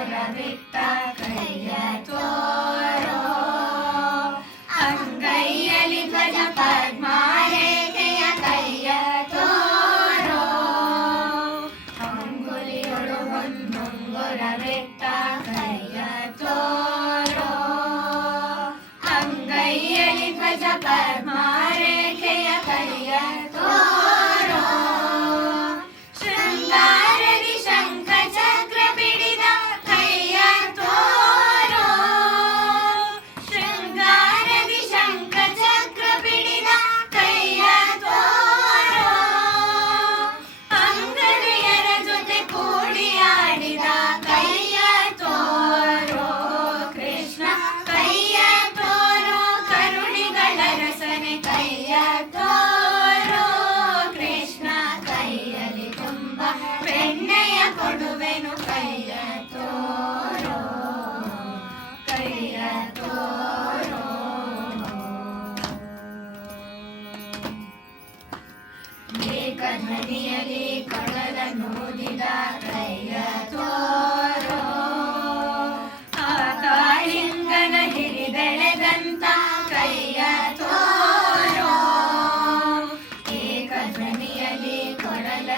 തുറന്നിട്ട കയ്യോരോ അങ്കയ്യലി ധ്വജ പത്മാരേഖയ കയ്യോരോ അങ്കുലിയൊടുകൊണ്ടും ಕನ್ನಡಿಯಲ್ಲಿ ಕಡಲ ನೋಡಿದ ಕೈಯ ತೋರೋ. ಆ ಕಾಳಿಂಗನ ಕೈಯ ತೋರೋ. ಏಕ ಧ್ವನಿಯಲ್ಲಿ ಕೊಡಲ